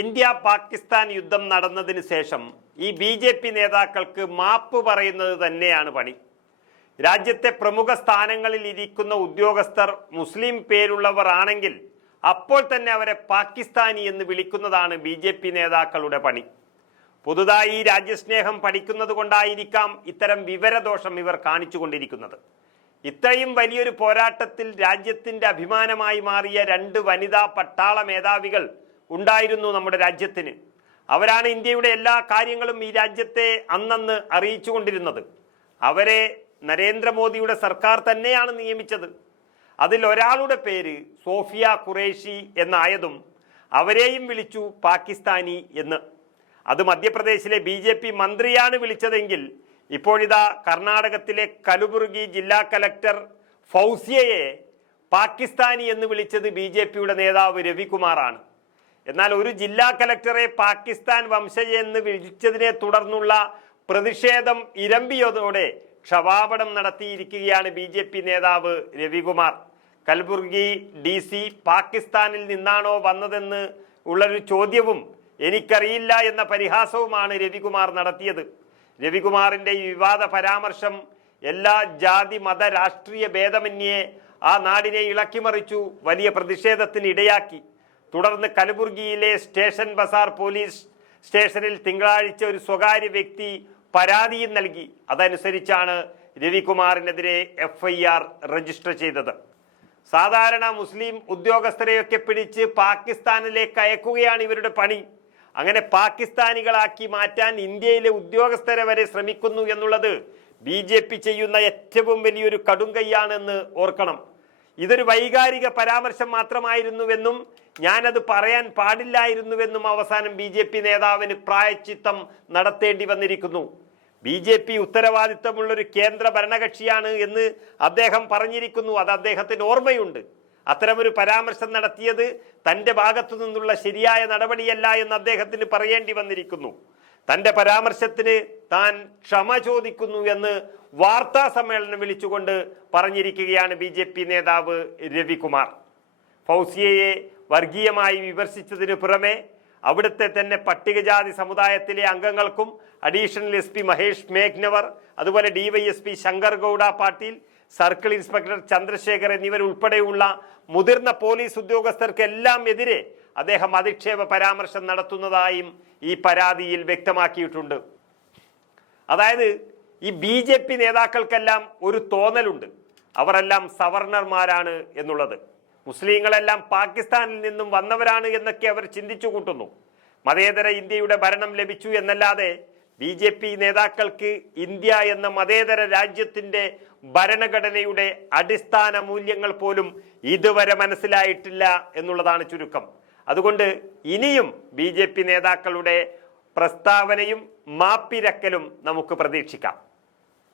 India Pakistan യുദ്ധം നടന്നതിന് ശേഷം ഈ ബി ജെ പി നേതാക്കൾക്ക് മാപ്പ് പറയുന്നത് തന്നെയാണ് പണി. രാജ്യത്തെ പ്രമുഖ സ്ഥാനങ്ങളിൽ ഇരിക്കുന്ന ഉദ്യോഗസ്ഥർ മുസ്ലിം പേരുള്ളവർ ആണെങ്കിൽ അപ്പോൾ തന്നെ അവരെ പാകിസ്ഥാനി എന്ന് വിളിക്കുന്നതാണ് ബി ജെ പി നേതാക്കളുടെ പണി. പുതുതായി രാജ്യസ്നേഹം പഠിക്കുന്നത് കൊണ്ടായിരിക്കാം ഇത്തരം വിവരദോഷം ഇവർ കാണിച്ചുകൊണ്ടിരിക്കുന്നത് ഇത്രയും വലിയൊരു പോരാട്ടത്തിൽ രാജ്യത്തിന്റെ അഭിമാനമായി മാറിയ രണ്ട് വനിതാ പട്ടാള മേധാവികൾ ഉണ്ടായിരുന്നു നമ്മുടെ രാജ്യത്തിന്. അവരാണ് ഇന്ത്യയുടെ എല്ലാ കാര്യങ്ങളും ഈ രാജ്യത്തെ അന്നന്ന് അറിയിച്ചു കൊണ്ടിരുന്നത് അവരെ നരേന്ദ്രമോദിയുടെ സർക്കാർ തന്നെയാണ് നിയമിച്ചത്. അതിൽ ഒരാളുടെ പേര് സോഫിയ ഖുറേഷി എന്നായതും അവരെയും വിളിച്ചു പാകിസ്ഥാനി എന്ന്. അത് മധ്യപ്രദേശിലെ ബി ജെ പി മന്ത്രിയാണ് വിളിച്ചതെങ്കിൽ ഇപ്പോഴിതാ കർണാടകത്തിലെ കലുബുർഗി ജില്ലാ കലക്ടർ ഫൗസിയയെ പാകിസ്ഥാനി എന്ന് വിളിച്ചത് ബി നേതാവ് രവികുമാറാണ്. എന്നാൽ ഒരു ജില്ലാ കലക്ടറെ പാകിസ്ഥാൻ വംശജ എന്ന് വിളിച്ചതിനെ തുടർന്നുള്ള പ്രതിഷേധം ഇരമ്പിയതോടെ ക്ഷവാപടം നടത്തിയിരിക്കുകയാണ് ബി ജെ പി നേതാവ് രവികുമാർ. കൽബുർഗി ഡി സി പാകിസ്ഥാനിൽ നിന്നാണോ വന്നതെന്ന് ഉള്ളൊരു ചോദ്യവും എനിക്കറിയില്ല എന്ന പരിഹാസവുമാണ് രവികുമാർ നടത്തിയത്. രവികുമാറിന്റെ ഈ വിവാദ പരാമർശം എല്ലാ ജാതി മത രാഷ്ട്രീയ ഭേദമന്യേ ആ നാടിനെ ഇളക്കിമറിച്ചു വലിയ പ്രതിഷേധത്തിന് ഇടയാക്കി തുടർന്ന് കലബുർഗിയിലെ സ്റ്റേഷൻ ബസാർ പോലീസ് സ്റ്റേഷനിൽ തിങ്കളാഴ്ച ഒരു സ്വകാര്യ വ്യക്തി പരാതിയും നൽകി. അതനുസരിച്ചാണ് രവികുമാറിനെതിരെ എഫ് ഐ ആർ രജിസ്റ്റർ ചെയ്തത്. സാധാരണ മുസ്ലിം ഉദ്യോഗസ്ഥരെയൊക്കെ പിടിച്ച് പാകിസ്ഥാനിലേക്ക് അയക്കുകയാണ് ഇവരുടെ പണി. അങ്ങനെ പാകിസ്ഥാനികളാക്കി മാറ്റാൻ ഇന്ത്യയിലെ ഉദ്യോഗസ്ഥരെ വരെ ശ്രമിക്കുന്നു എന്നുള്ളത് ബി ചെയ്യുന്ന ഏറ്റവും വലിയൊരു കടുങ്കയ്യാണെന്ന് ഓർക്കണം. ഇതൊരു വൈകാരിക പരാമർശം മാത്രമായിരുന്നുവെന്നും ഞാനത് പറയാൻ പാടില്ലായിരുന്നുവെന്നും അവസാനം ബി ജെ പി നേതാവിന് പ്രായച്ചിത്തം നടത്തേണ്ടി വന്നിരിക്കുന്നു. ബി ജെ പി ഉത്തരവാദിത്തമുള്ളൊരു കേന്ദ്ര ഭരണകക്ഷിയാണ് എന്ന് അദ്ദേഹം പറഞ്ഞിരിക്കുന്നു. അത് അദ്ദേഹത്തിന് ഓർമ്മയുണ്ട്. അത്തരമൊരു പരാമർശം നടത്തിയത് തന്റെ ഭാഗത്തു നിന്നുള്ള ശരിയായ നടപടിയല്ല എന്ന് അദ്ദേഹത്തിന് പറയേണ്ടി വന്നിരിക്കുന്നു. തന്റെ പരാമർശത്തിന് താൻ ക്ഷമ ചോദിക്കുന്നു എന്ന് വാർത്താ സമ്മേളനം വിളിച്ചുകൊണ്ട് പറഞ്ഞിരിക്കുകയാണ് ബി ജെ പി നേതാവ് രവികുമാർ. ഫൗസിയയെ വർഗീയമായി വിമർശിച്ചതിനു പുറമെ അവിടുത്തെ തന്നെ പട്ടികജാതി സമുദായത്തിലെ അംഗങ്ങൾക്കും additional S P Mahesh Meghnavar അതുപോലെ DYSP Shankar Gowda Patil circle inspector Chandrashekar എന്നിവരുൾപ്പെടെയുള്ള മുതിർന്ന പോലീസ് ഉദ്യോഗസ്ഥർക്കെല്ലാം എതിരെ അദ്ദേഹം അധിക്ഷേപ പരാമർശം നടത്തുന്നതായും ഈ പരാതിയിൽ വ്യക്തമാക്കിയിട്ടുണ്ട്. അതായത് ഈ ബി ജെ പി നേതാക്കൾക്കെല്ലാം ഒരു തോന്നലുണ്ട്. അവരെല്ലാം സവർണർമാരാണ് എന്നുള്ളത്. മുസ്ലിങ്ങളെല്ലാം പാകിസ്ഥാനിൽ നിന്നും വന്നവരാണ് എന്നൊക്കെ അവർ ചിന്തിച്ചു കൂട്ടുന്നു. മതേതര ഇന്ത്യയുടെ ഭരണം ലഭിച്ചു എന്നല്ലാതെ ബി ജെ പി നേതാക്കൾക്ക് ഇന്ത്യ എന്ന മതേതര രാജ്യത്തിന്റെ ഭരണഘടനയുടെ അടിസ്ഥാന മൂല്യങ്ങൾ പോലും ഇതുവരെ മനസ്സിലായിട്ടില്ല എന്നുള്ളതാണ് ചുരുക്കം. അതുകൊണ്ട് ഇനിയും ബി നേതാക്കളുടെ പ്രസ്താവനയും മാപ്പിരക്കലും നമുക്ക് പ്രതീക്ഷിക്കാം.